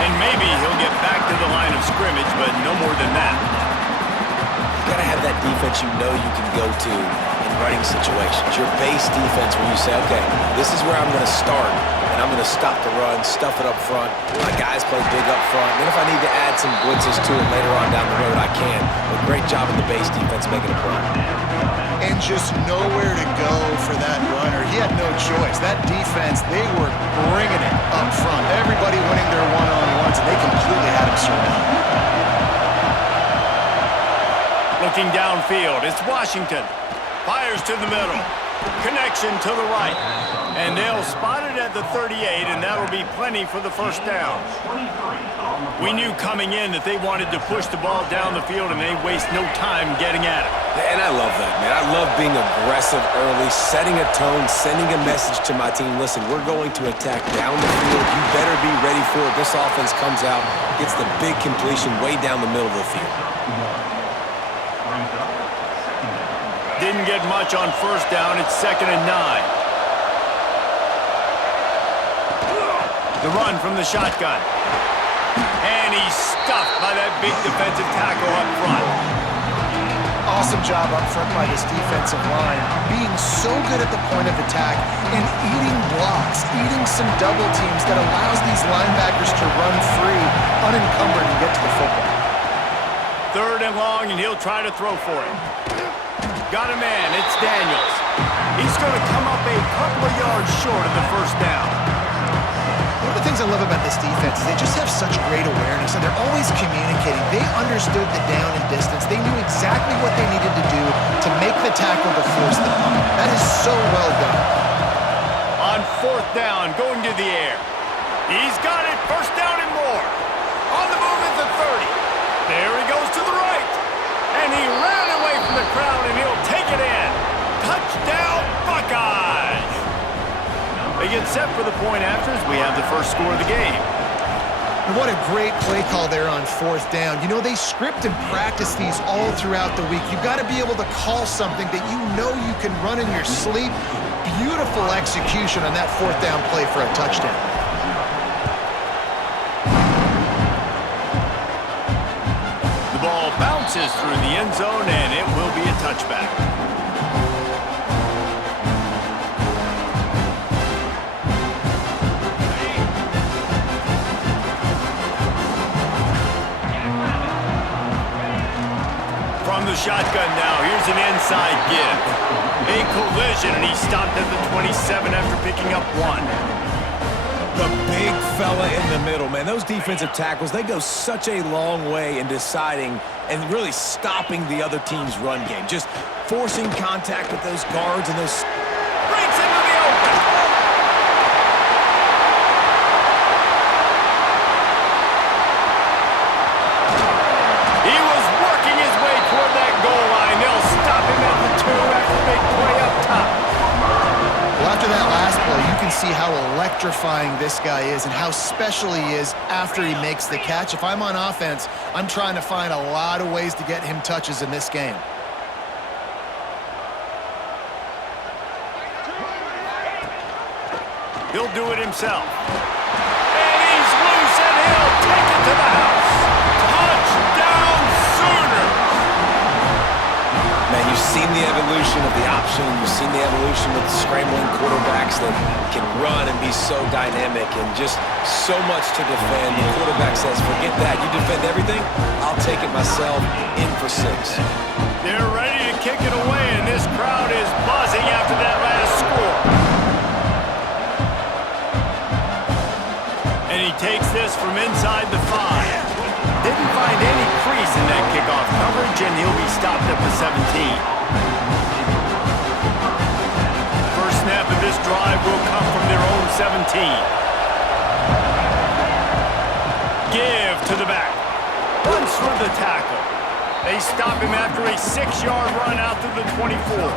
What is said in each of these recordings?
And maybe he'll get back to the line of scrimmage, but no more than that. You got to have that defense you know you can go to in running situations. Your base defense where you say, okay, this is where I'm going to start, and I'm going to stop the run, stuff it up front. My guys play big up front. Then if I need to add some blitzes to it later on down the road, I can. But great job in the base defense making a play. And just nowhere to go for that runner. He had no choice. That defense, they were bringing it up front. Everybody winning their one-on-ones, and they completely had him surrounded. Looking downfield, it's Washington. Fires to the middle. Connection to the right. And they'll spot it at the 38, and that'll be plenty for the first down. We knew coming in that they wanted to push the ball down the field, and they waste no time getting at it. And I love that, man. I love being aggressive early, setting a tone, sending a message to my team. Listen, we're going to attack down the field. You better be ready for it. This offense comes out, gets the big completion way down the middle of the field. Didn't get much on first down. It's 2nd and 9. The run from the shotgun. And he's stuffed by that big defensive tackle up front. Awesome job up front by this defensive line, being so good at the point of attack and eating blocks, eating some double teams that allows these linebackers to run free, unencumbered, and get to the football. 3rd and long, and he'll try to throw for it. Got a man, it's Daniels. He's going to come up a couple of yards short of the first down. One of the things I love about this defense is they just have such great awareness, and they're always communicating. They understood the down and distance. They knew exactly what they needed to do to make the tackle to force the punt. That is so well done. On 4th down, going to the air. He's got it, first down and more. On the move at the 30. There he goes to the right. And he ran away from the crowd, and he'll take it in. Touchdown, Buckeyes! They get set for the point after as we have the first score of the game. And what a great play call there on 4th down. You know, they script and practice these all throughout the week. You've got to be able to call something that you know you can run in your sleep. Beautiful execution on that 4th down play for a touchdown. The ball bounces through the end zone, and it will be a touchback. From the shotgun now, here's an inside give. A collision, and he stopped at the 27 after picking up 1. The big fella in the middle, man. Those defensive tackles, they go such a long way in deciding and really stopping the other team's run game. Just forcing contact with those guards and those... Breaks into the open. He was working his way toward that goal line. They'll stop him at the 2 after a big play up top. Well, after that last play, you can see how electrifying this guy is and how special he is after he makes the catch. If I'm on offense, I'm trying to find a lot of ways to get him touches in this game. He'll do it himself. And he's loose, and he'll take it to the house. Touchdown, Sooners! Man, you've seen the evolution of the option. You've seen the evolution of the scrambling quarterbacks that can run and be so dynamic and just so much to defend. The quarterback says, forget that. You defend everything, I'll take it myself. In for 6. They're ready to kick it away, and this crowd is buzzing after that last score. And he takes this from inside the 5. Didn't find any crease in that kickoff coverage, and he'll be stopped at the 17. First snap of this drive will come from their own 17. Give to the back. Runs through the tackle. They stop him after a 6-yard run out to the 24.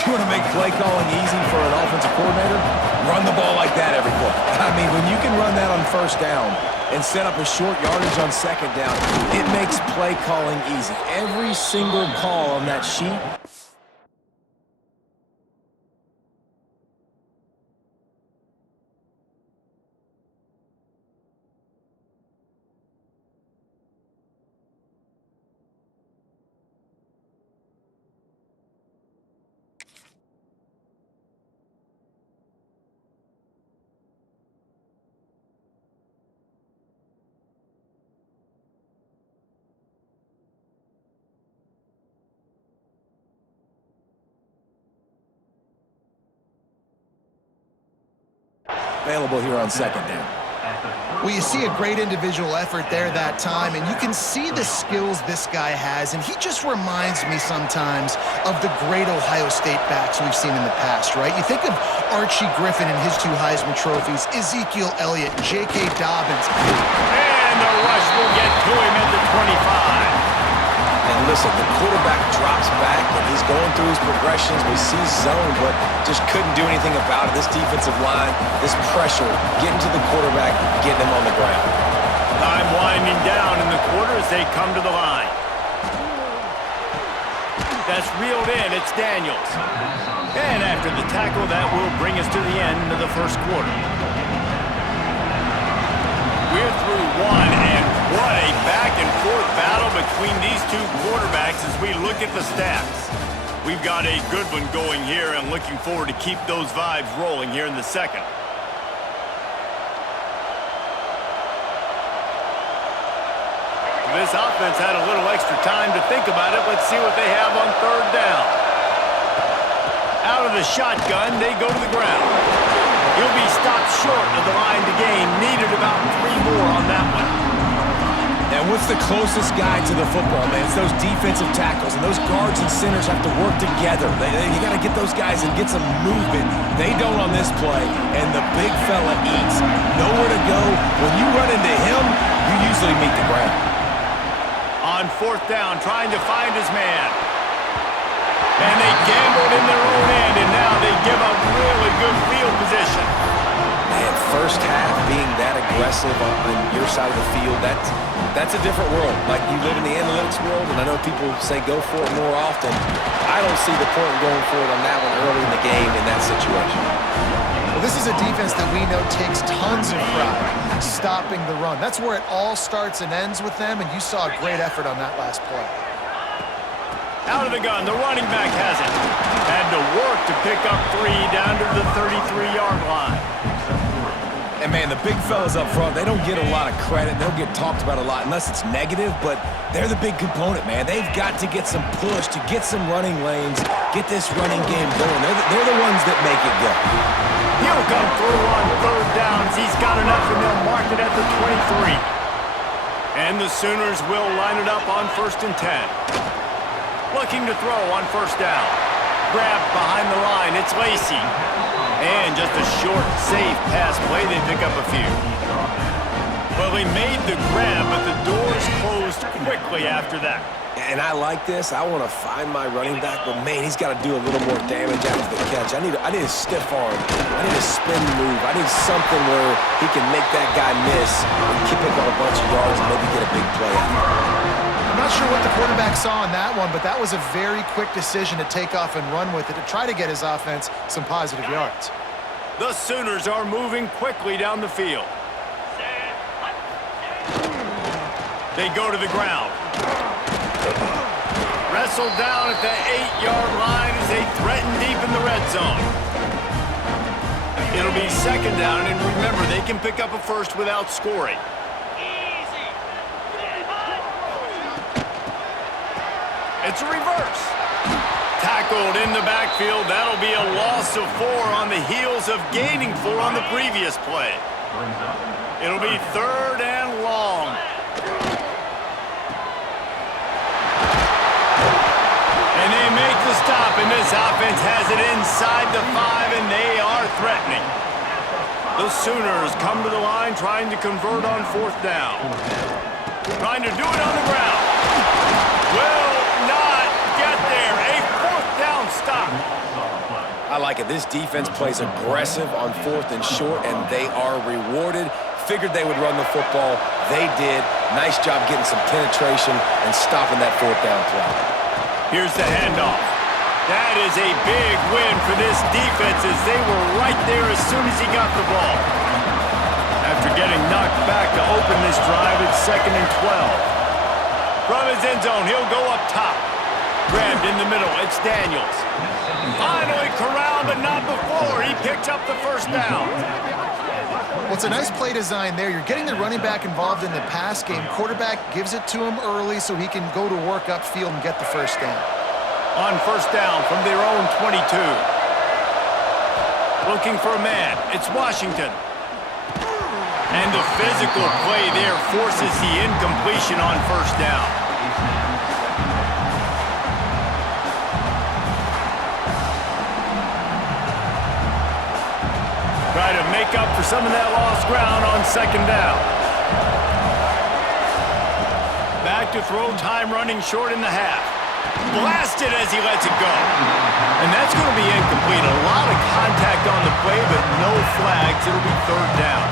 You want to make play calling easy for an offensive coordinator? Run the ball like that every play. I mean, when you can run that on first down and set up a short yardage on second down, it makes play calling easy. Every single call on that sheet available here on second down. Well, you see a great individual effort there that time, and you can see the skills this guy has, and he just reminds me sometimes of the great Ohio State backs we've seen in the past, right? You think of Archie Griffin and his 2 Heisman trophies, Ezekiel Elliott, J.K. Dobbins. And the rush will get to him at the 25. And listen, the quarterback drops back, and he's going through his progressions. We see zone, but just couldn't do anything about it. This defensive line, this pressure, getting to the quarterback, getting him on the ground. Time winding down in the quarter as they come to the line. That's reeled in. It's Daniels. And after the tackle, that will bring us to the end of the first quarter. We're through one, and what a back-and-forth battle between these 2 quarterbacks as we look at the stats. We've got a good one going here, and looking forward to keep those vibes rolling here in the second. This offense had a little extra time to think about it. Let's see what they have on third down. Out of the shotgun, they go to the ground. He'll be stopped short of the line to gain. Needed about 3 more on that one. And what's the closest guy to the football, man? It's those defensive tackles, and those guards and centers have to work together. You got to get those guys and get some movement. They don't on this play, and the big fella eats. Nowhere to go. When you run into him, you usually meet the ground. On fourth down, trying to find his man. And they gambled in their own end, and now they give up really good field position. Man, first half being that aggressive on your side of the field, that's a different world. Like, you live in the analytics world, and I know people say go for it more often. I don't see the point in going for it on that one early in the game in that situation. Well, this is a defense that we know takes tons of pride stopping the run. That's where it all starts and ends with them, and you saw a great effort on that last play. Out of the gun, the running back has it. Had to work to pick up 3 down to the 33-yard line. And, man, the big fellas up front, they don't get a lot of credit. They'll get talked about a lot unless it's negative, but they're the big component, man. They've got to get some push, to get some running lanes, get this running game going. They're the ones that make it go. He'll come through on third downs. He's got enough, and they'll mark it at the 23. And the Sooners will line it up on 1st and 10. Looking to throw on 1st down. Grabbed behind the line. It's Lacy. And just a short, safe pass play. They pick up a few. Well, he made the grab, but the doors closed quickly after that. And I like this. I want to find my running back, but, man, he's got to do a little more damage after the catch. I need a stiff arm. I need a spin move. I need something where he can make that guy miss and pick up a bunch of yards and maybe get a big play out of it. I'm not sure what the quarterback saw on that one, but that was a very quick decision to take off and run with it to try to get his offense some positive yards. The Sooners are moving quickly down the field. They go to the ground. Wrestled down at the 8-yard line as they threaten deep in the red zone. It'll be 2nd down, and remember, they can pick up a first without scoring. It's a reverse. Tackled in the backfield. That'll be a loss of 4 on the heels of gaining 4 on the previous play. It'll be 3rd and long. And they make the stop, and this offense has it inside the 5, and they are threatening. The Sooners come to the line trying to convert on 4th down. Trying to do it on the ground. Will not get there. A 4th down stop. I like it. This defense plays aggressive on 4th and short, and they are rewarded. Figured they would run the football. They did. Nice job getting some penetration and stopping that 4th down play. Here's the handoff. That is a big win for this defense as they were right there as soon as he got the ball. After getting knocked back to open this drive, it's 2nd and 12. From his end zone, he'll go up top. Grabbed in the middle, it's Daniels. Finally corralled, but not before. He picks up the 1st down. Well, it's a nice play design there. You're getting the running back involved in the pass game. Quarterback gives it to him early so he can go to work upfield and get the 1st down. On 1st down from their own 22. Looking for a man. It's Washington. And the physical play there forces the incompletion on first down. Try to make up for some of that lost ground on second down. Back to throw, time running short in the half. Blasted as he lets it go. And that's going to be incomplete. A lot of contact on the play, but no flags. It'll be third down.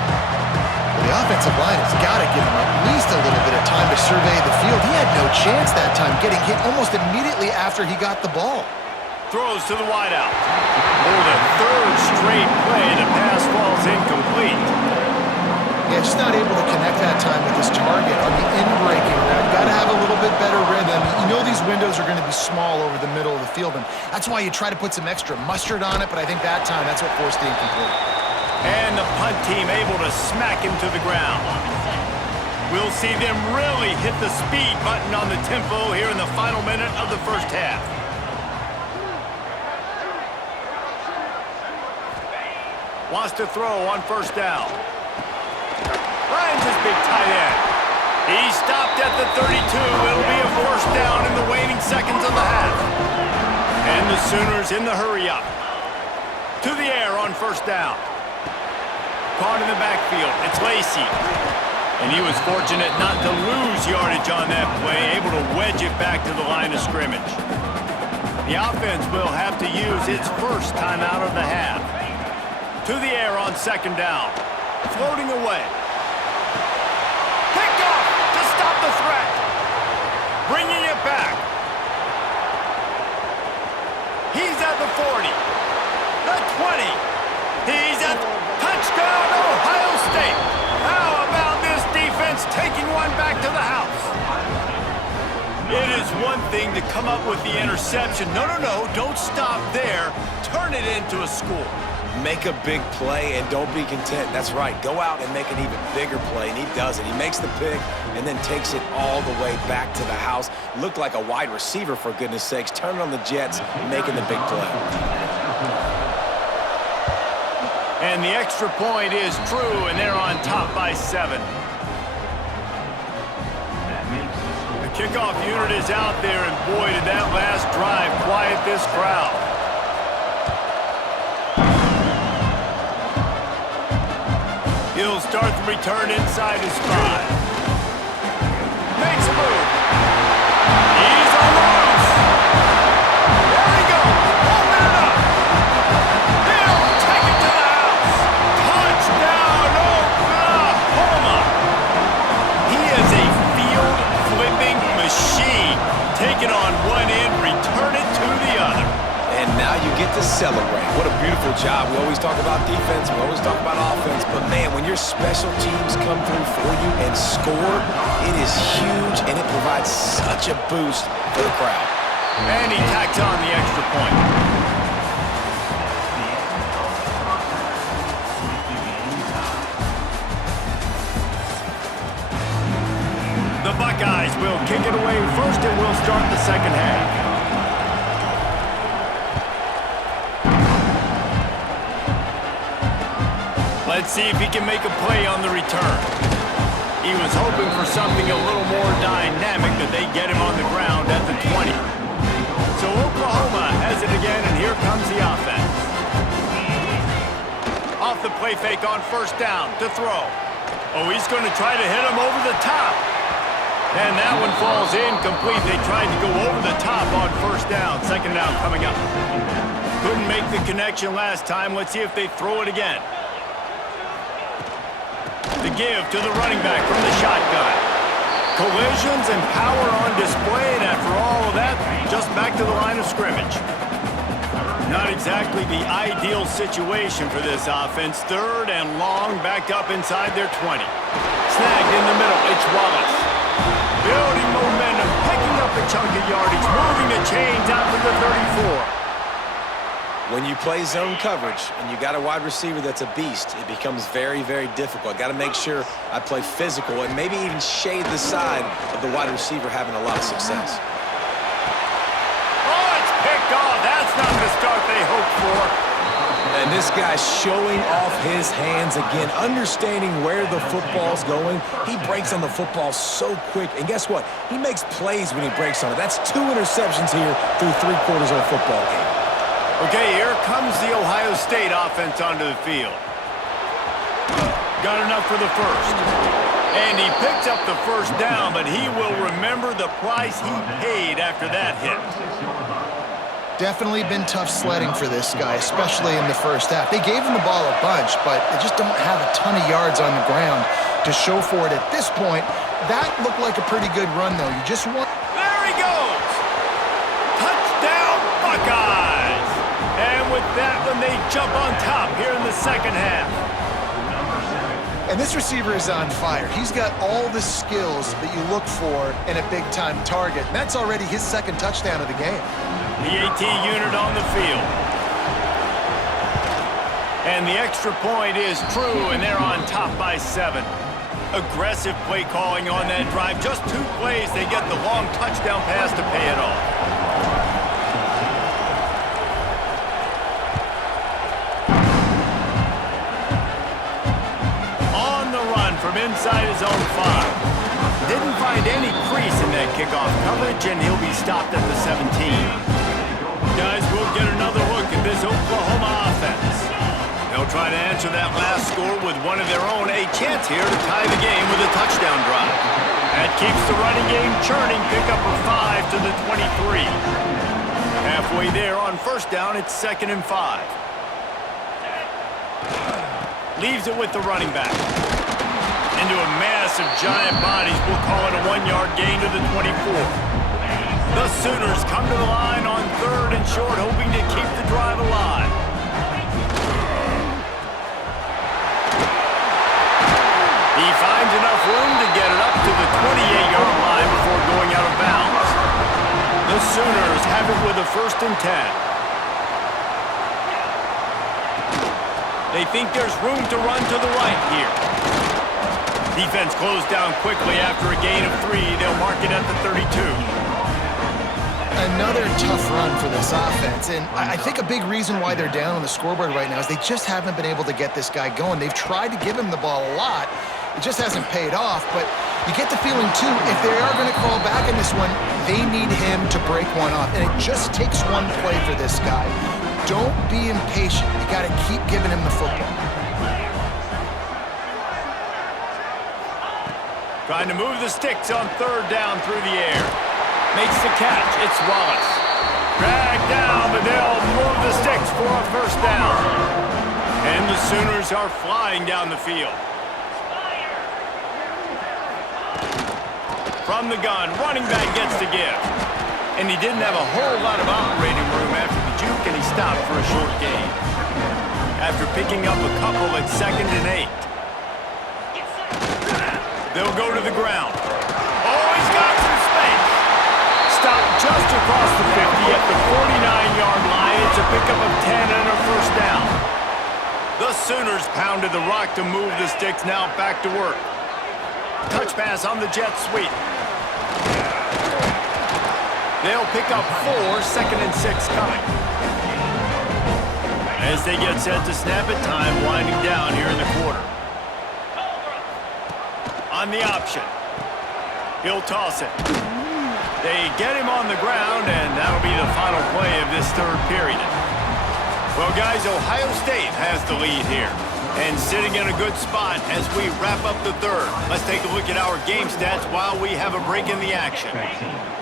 Well, the offensive line has got to give him at least a little bit of time to survey the field. He had no chance that time, getting hit almost immediately after he got the ball. Throws to the wideout. For the third straight play, the pass falls incomplete. Yeah, just not able to connect that time with his target on the in-breaking route. Got to have a little bit better rhythm. You know these windows are going to be small over the middle of the field, and that's why you try to put some extra mustard on it, but I think that time that's what forced the incomplete. And the punt team able to smack him to the ground. We'll see them really hit the speed button on the tempo here in the final minute of the first half. Wants to throw on first down. Finds his big tight end. He stopped at the 32. It'll be a first down in the waning seconds of the half. And the Sooners in the hurry-up. To the air on first down. Caught in the backfield. It's Lacy. And he was fortunate not to lose yardage on that play, able to wedge it back to the line of scrimmage. The offense will have to use its first timeout of the half. To the air on second down. Floating away. Picked off to stop the threat. Bringing it back. He's at the 40. The 20. He's at touchdown, Ohio State. How about this defense taking one back to the house? It is one thing to come up with the interception. No, don't stop there. Turn it into a score. Make a big play and don't be content. That's right. Go out and make an even bigger play, and he does it. He makes the pick and then takes it all the way back to the house. Looked like a wide receiver, for goodness sakes. Turning on the Jets, making the big play. And the extra point is true, and they're on top by 7. The kickoff unit is out there, and boy, did that last drive quiet this crowd. He'll start the return inside his 5. Makes a move. He's on the loose. There he goes. Open it up. He'll take it to the house. Touchdown, Oklahoma. He is a field-flipping machine. Take it on one end, return it to the other. And now you get to celebrate. What a beautiful job. We always talk about defense, we always talk about offense, but man, when your special teams come through for you and score, it is huge, and it provides such a boost for the crowd. And he tacks on the extra point. The Buckeyes will kick it away first, and will start the second half. Let's see if he can make a play on the return. He was hoping for something a little more dynamic, that they get him on the ground at the 20. So Oklahoma has it again, and here comes the offense. Off the play fake on first down to throw. Oh, he's going to try to hit him over the top. And that one falls incomplete. They tried to go over the top on first down. Second down coming up. Couldn't make the connection last time. Let's see if they throw it again. The give to the running back from the shotgun. Collisions and power on display, and after all of that, just back to the line of scrimmage. Not exactly the ideal situation for this offense. Third and long, backed up inside their 20. Snagged in the middle, it's Wallace. Building momentum, picking up a chunk of yardage, moving the chains out to the 34. When you play zone coverage and you got a wide receiver that's a beast, it becomes very, very difficult. Got to make sure I play physical and maybe even shade the side of the wide receiver having a lot of success. Oh, it's picked off. That's not the start they hoped for. And this guy's showing off his hands again, understanding where the football's going. He breaks on the football so quick. And guess what? He makes plays when he breaks on it. That's 2 interceptions here through 3/4 of a football game. Okay, here comes the Ohio State offense onto the field. Got enough for the first. And he picks up the first down, but he will remember the price he paid after that hit. Definitely been tough sledding for this guy, especially in the first half. They gave him the ball a bunch, but they just don't have a ton of yards on the ground to show for it at this point. That looked like a pretty good run, though. You just want... There he goes! Touchdown, Buckeyes! And with that one, they jump on top here in the second half. And this receiver is on fire. He's got all the skills that you look for in a big-time target. And that's already his second touchdown of the game. The AT unit on the field. And the extra point is true, and they're on top by 7. Aggressive play calling on that drive. Just 2 plays, they get the long touchdown pass to pay it off. On the run from inside his own 5. Didn't find any crease in that kickoff coverage, and he'll be stopped at the 17. Guys, we'll get another look at this Oklahoma offense. They'll try to answer that last score with one of their own. A chance here to tie the game with a touchdown drive. That keeps the running game churning. Pick up a 5 to the 23. Halfway there on first down, it's 2nd and 5. Leaves it with the running back. Into a mass of giant bodies. We'll call it a 1-yard gain to the 24. The Sooners come to the line on 3rd and short, hoping to keep the drive alive. He finds enough room to get it up to the 28-yard line before going out of bounds. The Sooners have it with a 1st and 10. They think there's room to run to the right here. Defense closed down quickly after a gain of 3. They'll mark it at the 32. Another tough run for this offense, and I think a big reason why they're down on the scoreboard right now is they just haven't been able to get this guy going. They've tried to give him the ball a lot. It just hasn't paid off, but you get the feeling, too, if they are going to crawl back in this one, they need him to break one off, and it just takes one play for this guy. Don't be impatient. You got to keep giving him the football. Trying to move the sticks on 3rd down through the air. Makes the catch. It's Wallace. Dragged down, but they'll move the sticks for a 1st down. And the Sooners are flying down the field. From the gun, running back gets the give. And he didn't have a whole lot of operating room after the juke, and he stopped for a short gain. After picking up a couple at 2nd and 8. They'll go to the ground. Oh, he's got some space. Stopped just across the 50 at the 49-yard line. It's a pickup of 10 and a 1st down. The Sooners pounded the rock to move the sticks. Now back to work. Touch pass on the jet sweep. They'll pick up 4, 2nd and 6 coming. As they get set to snap it, time winding down here in the quarter. On the option. He'll toss it. They get him on the ground, and that'll be the final play of this 3rd period. Well, guys, Ohio State has the lead here. And sitting in a good spot as we wrap up the 3rd. Let's take a look at our game stats while we have a break in the action.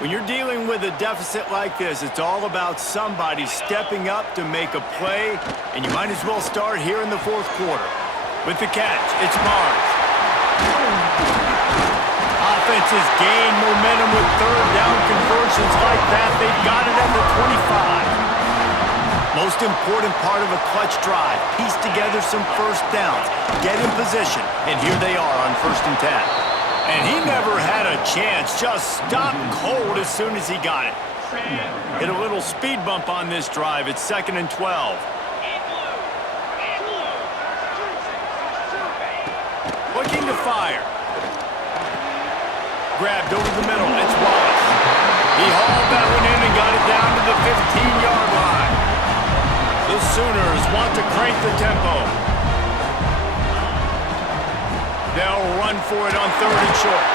When you're dealing with a deficit like this, it's all about somebody stepping up to make a play, and you might as well start here in the 4th quarter. With the catch, it's Barnes. Offenses gain momentum with 3rd down conversions like that. They've got it at the 25. Most important part of a clutch drive. Piece together some 1st downs. Get in position. And here they are on 1st and 10. And he never had a chance. Just stopped cold as soon as he got it. Hit a little speed bump on this drive. It's 2nd and 12. Looking to fire. Grabbed over the middle. It's Wallace. He hauled that one in and got it down to the 15-yard line. The Sooners want to crank the tempo. They'll run for it on 3rd and short.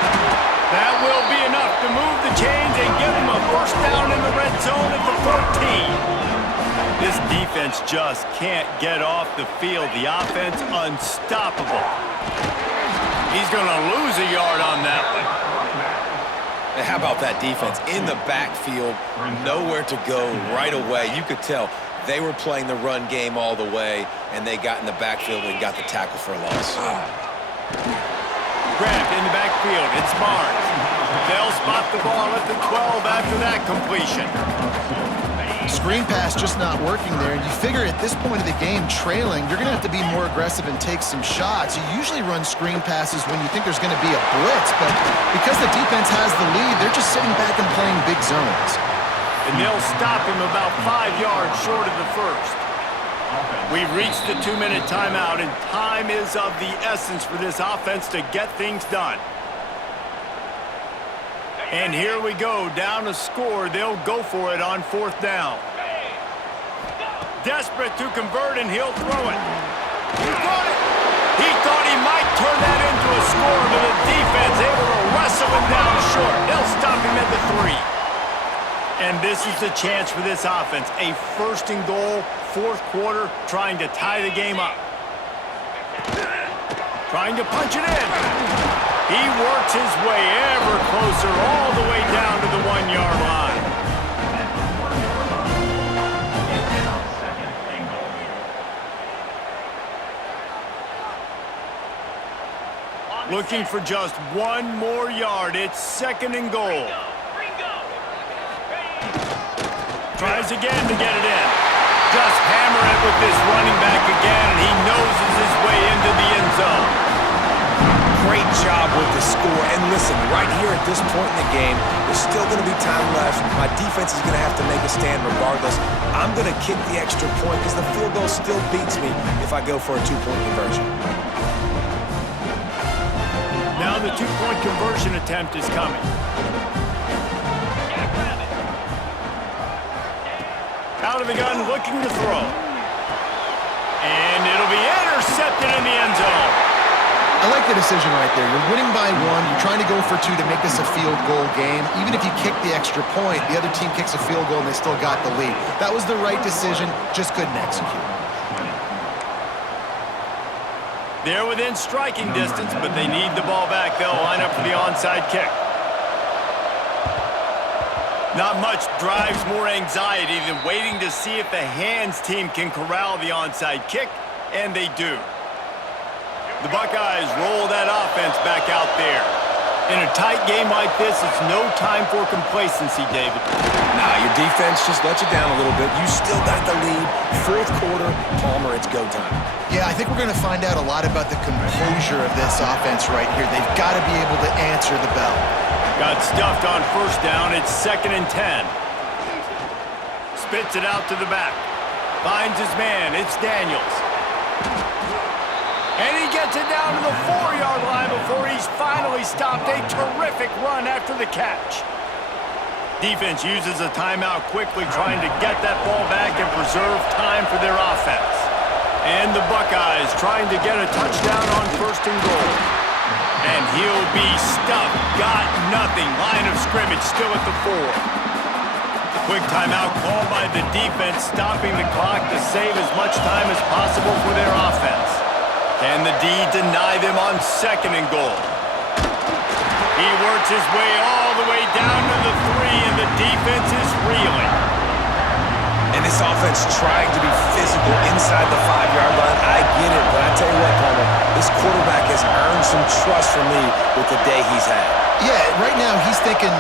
That will be enough to move the chains and give them a first down in the red zone at the 14. This defense just can't get off the field. The offense unstoppable. He's going to lose a yard on that one. And how about that defense in the backfield, nowhere to go right away. You could tell they were playing the run game all the way, and they got in the backfield and got the tackle for a loss. Grabbed in the backfield. It's Barnes. They'll spot the ball at the 12 after that completion. Screen pass just not working there. And you figure at this point of the game, trailing, you're going to have to be more aggressive and take some shots. You usually run screen passes when you think there's going to be a blitz, but because the defense has the lead, they're just sitting back and playing big zones. And they'll stop him about 5 yards short of the first. We've reached the 2-minute timeout, and time is of the essence for this offense to get things done. And here we go, down to score. They'll go for it on 4th down. Desperate to convert, and he'll throw it. He got it. He thought he might turn that into a score, but the defense able to wrestle him down short. They'll stop him at the 3. And this is the chance for this offense. A 1st and goal, 4th quarter, trying to tie the game up. Trying to punch it in. He works his way ever closer all the way down to the 1-yard line. Looking for just 1 more yard. It's 2nd and goal. Tries again to get it in. Just hammer it with this running back again, and he noses his way into the end zone. Great job with the score. And listen, right here at this point in the game, there's still going to be time left. My defense is going to have to make a stand regardless. I'm going to kick the extra point because the field goal still beats me if I go for a 2-point conversion. Now the 2-point conversion attempt is coming. Out of the gun, looking to throw. And it'll be intercepted in the end zone. I like the decision right there. You're winning by 1. You're trying to go for 2 to make this a field goal game. Even if you kick the extra point, the other team kicks a field goal and they still got the lead. That was the right decision, just couldn't execute. They're within striking distance, but they need the ball back. They'll line up for the onside kick. Not much drives more anxiety than waiting to see if the hands team can corral the onside kick, and they do. The Buckeyes roll that offense back out there. In a tight game like this, it's no time for complacency, David. Nah, your defense just let you down a little bit. You still got the lead. 4th quarter, Palmer, it's go time. Yeah, I think we're going to find out a lot about the composure of this offense right here. They've got to be able to answer the bell. Got stuffed on 1st down. It's 2nd and 10. Spits it out to the back. Finds his man. It's Daniels. And he gets it down to the 4-yard line before he's finally stopped. A terrific run after the catch. Defense uses a timeout quickly, trying to get that ball back and preserve time for their offense. And the Buckeyes trying to get a touchdown on 1st and goal. And he'll be stuffed. Got nothing. Line of scrimmage still at the 4. Quick timeout called by the defense, stopping the clock to save as much time as possible for their offense. Can the D deny them on 2nd and goal? He works his way all the way down to the 3, and the defense is reeling. And this offense trying to be physical inside the 5-yard line. I get it, but I tell you what, Palmer, this quarterback has earned some trust from me with the day he's had. Yeah, right now he's thinking,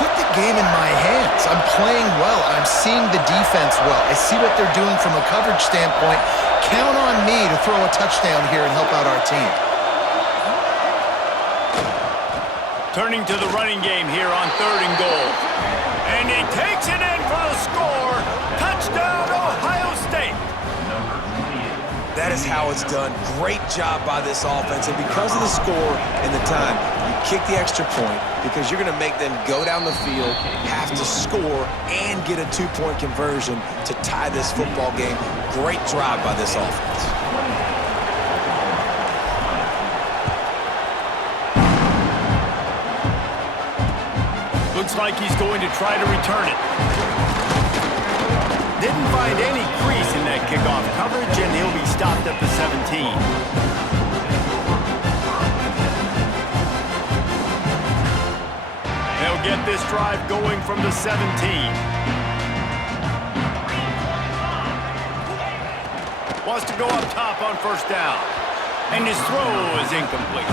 put the game in my hands. I'm playing well. I'm seeing the defense well. I see what they're doing from a coverage standpoint. Count on me to throw a touchdown here and help out our team. Turning to the running game here on 3rd and goal. And he takes it in for the score. Touchdown, Ohio State. That is how it's done. Great job by this offense. And because of the score and the time, you kick the extra point because you're going to make them go down the field, have to score, and get a 2-point conversion to tie this football game. Great drive by this offense. Looks like he's going to try to return it. Didn't find any crease in that kickoff coverage, and he'll be stopped at the 17. They'll get this drive going from the 17. Wants to go up top on first down. And his throw is incomplete.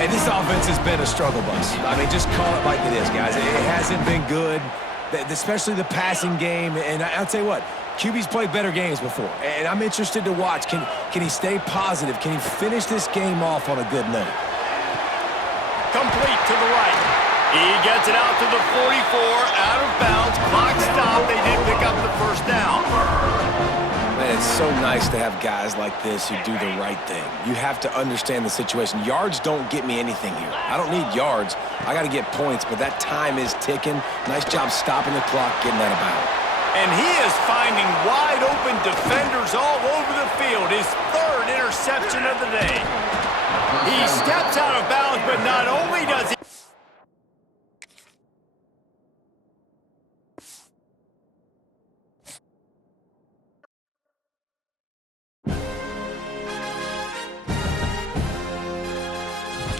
And this offense has been a struggle bus. I mean, just call it like it is, guys. It hasn't been good, especially the passing game. And I'll tell you what, QB's played better games before. And I'm interested to watch. Can he stay positive? Can he finish this game off on a good note? Complete to the right. He gets it out to the 44, out of bounds. Clock stop. They did pick up the first down. Man, it's so nice to have guys like this who do the right thing. You have to understand the situation. Yards don't get me anything here. I don't need yards. I got to get points, but that time is ticking. Nice job stopping the clock, getting that about. And he is finding wide open defenders all over the field. His third interception of the day. He steps out of bounds, but not